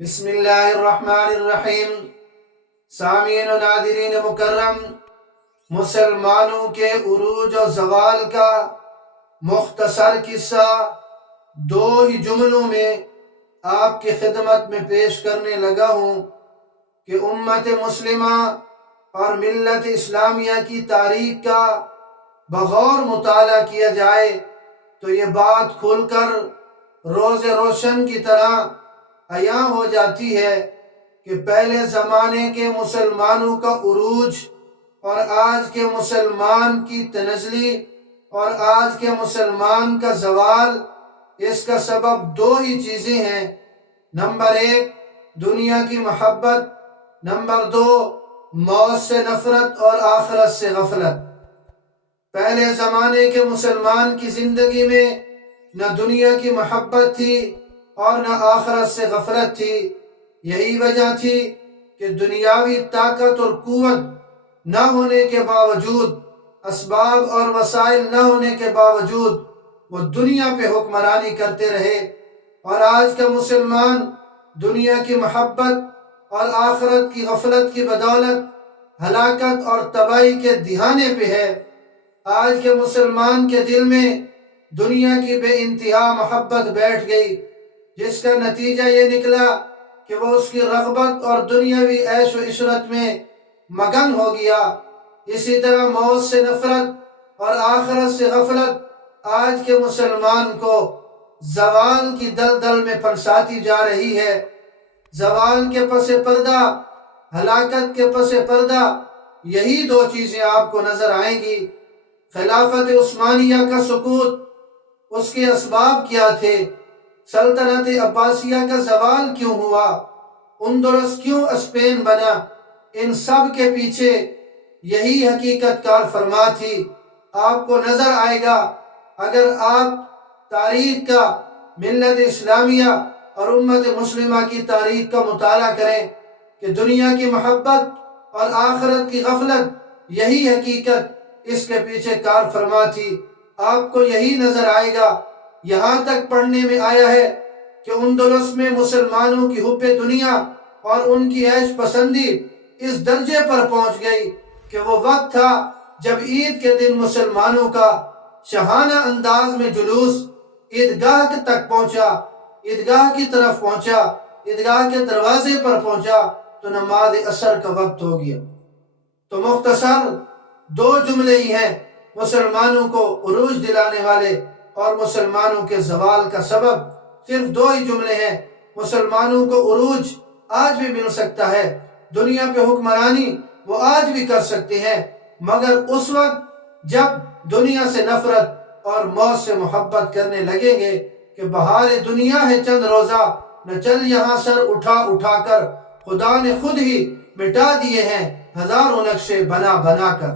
بسم اللہ الرحمن الرحیم۔ سامعین و ناظرین مکرم، مسلمانوں کے عروج و زوال کا مختصر قصہ دو ہی جملوں میں آپ کی خدمت میں پیش کرنے لگا ہوں کہ امت مسلمہ اور ملت اسلامیہ کی تاریخ کا بغور مطالعہ کیا جائے تو یہ بات کھل کر روز روشن کی طرح عیاں ہو جاتی ہے کہ پہلے زمانے کے مسلمانوں کا عروج اور آج کے مسلمان کی تنزلی اور آج کے مسلمان کا زوال، اس کا سبب دو ہی چیزیں ہیں۔ نمبر ایک، دنیا کی محبت، نمبر دو، موت سے نفرت اور آخرت سے غفلت۔ پہلے زمانے کے مسلمان کی زندگی میں نہ دنیا کی محبت تھی اور نہ آخرت سے غفلت تھی۔ یہی وجہ تھی کہ دنیاوی طاقت اور قوت نہ ہونے کے باوجود، اسباب اور وسائل نہ ہونے کے باوجود وہ دنیا پہ حکمرانی کرتے رہے، اور آج کا مسلمان دنیا کی محبت اور آخرت کی غفلت کی بدولت ہلاکت اور تباہی کے دہانے پہ ہے۔ آج کے مسلمان کے دل میں دنیا کی بے انتہا محبت بیٹھ گئی، جس کا نتیجہ یہ نکلا کہ وہ اس کی رغبت اور دنیاوی عیش و عشرت میں مگن ہو گیا۔ اسی طرح موت سے نفرت اور آخرت سے غفلت آج کے مسلمان کو زوال کی دلدل میں پھنساتی جا رہی ہے۔ زوال کے پس پردہ، ہلاکت کے پس پردہ یہی دو چیزیں آپ کو نظر آئیں گی۔ خلافت عثمانیہ کا سقوط، اس کے اسباب کیا تھے؟ سلطنت عباسیہ کا زوال کیوں ہوا؟ اندلس کیوں اسپین بنا؟ ان سب کے پیچھے یہی حقیقت کار فرما تھی۔ آپ کو نظر آئے گا اگر آپ تاریخ کا، ملت اسلامیہ اور امت مسلمہ کی تاریخ کا مطالعہ کریں کہ دنیا کی محبت اور آخرت کی غفلت یہی حقیقت اس کے پیچھے کار فرما تھی۔ آپ کو یہی نظر آئے گا۔ یہاں تک پڑھنے میں آیا ہے کہ اندلس میں مسلمانوں کی حب دنیا اور ان کی عیش پسندی اس درجے پر پہنچ گئی کہ وہ وقت تھا جب عید کے دن مسلمانوں کا شاہانہ انداز میں جلوس عیدگاہ تک پہنچا، عیدگاہ کی طرف پہنچا، عیدگاہ کے دروازے پر پہنچا تو نماز عصر کا وقت ہو گیا۔ تو مختصر دو جملے ہی ہیں مسلمانوں کو عروج دلانے والے اور مسلمانوں کے زوال کا سبب، صرف دو ہی جملے ہیں۔ مسلمانوں کو عروج آج بھی مل سکتا ہے، دنیا پہ حکمرانی وہ آج بھی کر سکتے ہیں، مگر اس وقت جب دنیا سے نفرت اور موت سے محبت کرنے لگیں گے کہ بہار دنیا ہے چند روزہ، نہ چل یہاں سر اٹھا اٹھا کر، خدا نے خود ہی مٹا دیے ہیں ہزاروں نقشے بنا بنا کر۔